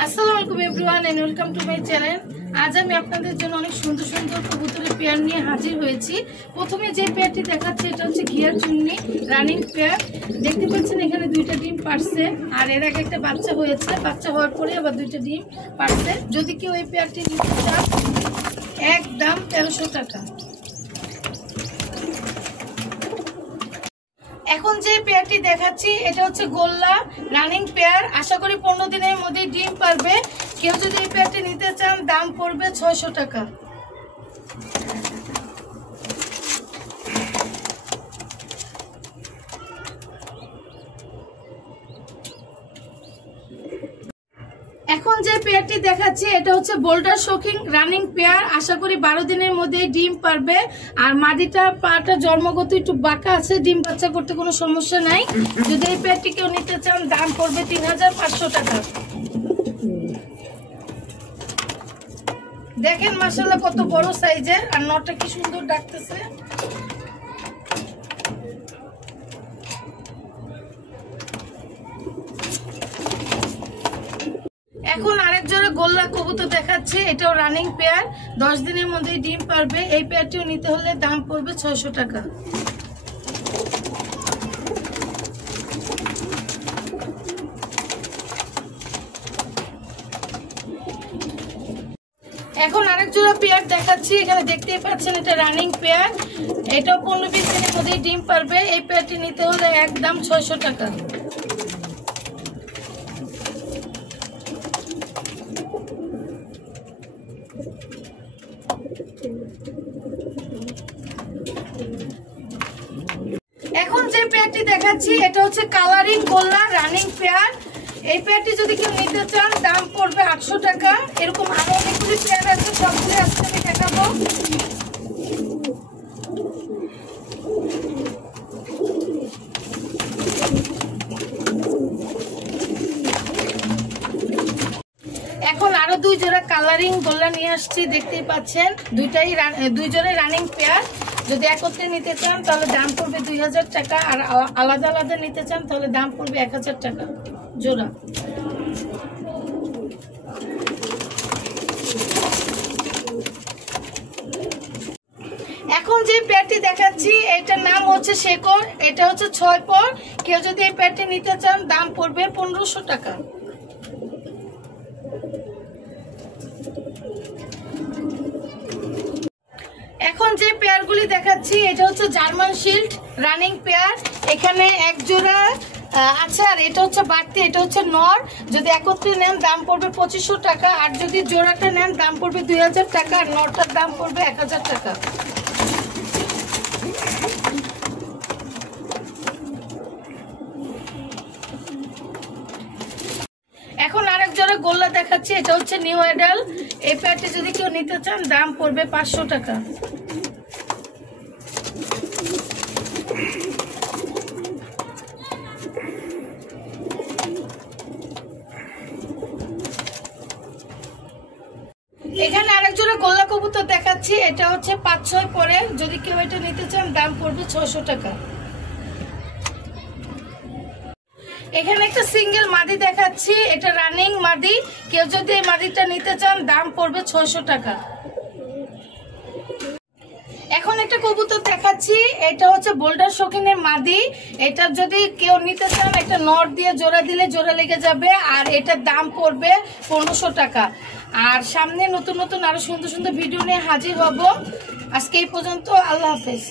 আসসালামু আলাইকুম everyone and welcome to my channel. আজ আমি আপনাদের জন্য অনেক সুন্দর সুন্দর কবুতরের পেয়ার নিয়ে হাজির হয়েছি। প্রথমে যে পেয়ারটি দেখাচ্ছি এটা হচ্ছে ঘিয়ার চুন্নি রানিং পেয়ার। দেখতে পাচ্ছেন এখানে দুইটা ডিম পারছে, আর এর আগে একটা বাচ্চা হয়েছে, বাচ্চা হওয়ার পরে আবার দুইটা ডিম পারছে। যদি কেউ এই পেয়ারটি নিতে চান একদম 1300 টাকা। এখন যে পেয়ারটি দেখাচ্ছি এটা হচ্ছে গোল্লা রানিং পেয়ার। আশা করি 15 দিনের মধ্যে ডিম পারবে। কেউ যদি এই পেয়ারটি নিতে চান দাম পড়বে 600 টাকা। এখন যে পেয়ারটি দেখাচ্ছি এটা হচ্ছে বোল্ডার শোকিং রানিং পেয়ার। আশা করি 12 দিনের মধ্যে ডিম পারবে। আর মাদিটা পাটা জন্মগত একটু বাঁকা আছে, ডিম বাচ্চা করতে কোনো সমস্যা নাই। যদি এই পেয়ারটি কেউ নিতে চান দাম পড়বে 3500 টাকা। দেখেন মাশাআল্লাহ কত বড় সাইজের, আর নটটা কি সুন্দর ডাকতেছে। এখন আরেক জোড়া গোল্লা কবুতর দেখাচ্ছে, এটাও রানিং পেয়ার। 10 দিনের মধ্যে ডিম পারবে। এই পেয়ারটিও নিতে হলে দাম পড়বে 600 টাকা। এখন আরেক জোড়া পেয়ার দেখাচ্ছি, এখানে দেখতেই পাচ্ছেন এটা রানিং পেয়ার। এটাও 15-20 দিনের মধ্যে ডিম পারবে। এই পেয়ারটি নিতে হলে একদম 600 টাকা। এখন যে পেয়ারটি দেখাচ্ছি এটা হচ্ছে কালারিং গোল্লা রানিং পেয়ার। এই পেয়ারটি যদি কেউ নিতে চান দাম পড়বে 800 টাকা। এরকম আরো অনেকগুলি পেয়ার আছে, সবগুলি আজকে আমি দেখাবো। এখন আরো দুই জোড়া কালারিং গোল্লা নিয়ে আসছি, দেখতেই পাচ্ছেন দুই জোড়া রানিং পেয়ার। যদি একত্রে নিতে চান তাহলে দাম পড়বে 2000 টাকা, আর আলাদা আলাদা নিতে চান তাহলে দাম পড়বে 1000 টাকা জোড়া। এখন যে পেয়ারটি দেখাচ্ছি এটার নাম হচ্ছে শেকর। এটা হচ্ছে 6 পর। কেউ যদি এই পেয়ারটি নিতে চান দাম পড়বে 1500 টাকা। এখন যে পেয়ারগুলি দেখাচ্ছি এটা হচ্ছে জার্মান শিল্ড রানিং পেয়ার। এখানে এক জোড়া আচ্ছা, আর এটা হচ্ছে বাড়তি, এটা হচ্ছে নর। যদি একত্রে নেন দাম পড়বে 2500 টাকা, আর যদি জোড়াটা নেন দাম পড়বে 2000 টাকা, আর নরটার দাম পড়বে 1000 টাকা। এখন আরেক জোড়া গোল্লা দেখাচ্ছি, এটা হচ্ছে নিউ অ্যাডাল। এই পেয়ারটি যদি কেউ নিতে চান দাম পড়বে 500 টাকা। এখানে আরেক জোড়া গোল্লা কবুতর দেখাচ্ছি, এটা হচ্ছে 5-6 পরে। যদি কেউ এটা নিতে চান দাম পড়বে 600 টাকা। এখানে একটা সিঙ্গেল মাদি দেখাচ্ছি, এটা রানিং মাদি। কেউ যদি এই মাদিটা নিতে চান দাম পড়বে 600 টাকা। এখন একটা কবুতর দেখাচ্ছি, এটা হচ্ছে বোল্ডার শৌখিনের মাদি। এটা যদি কেউ নিতে চান একটা নট দিয়ে জোড়া দিলে জোড়া লেগে যাবে, আর এটার দাম পড়বে 1500 টাকা। আর সামনে নতুন নতুন আরো সুন্দর সুন্দর ভিডিও নিয়ে হাজির হব। আজকে এই পর্যন্ত, আল্লাহ হাফেজ।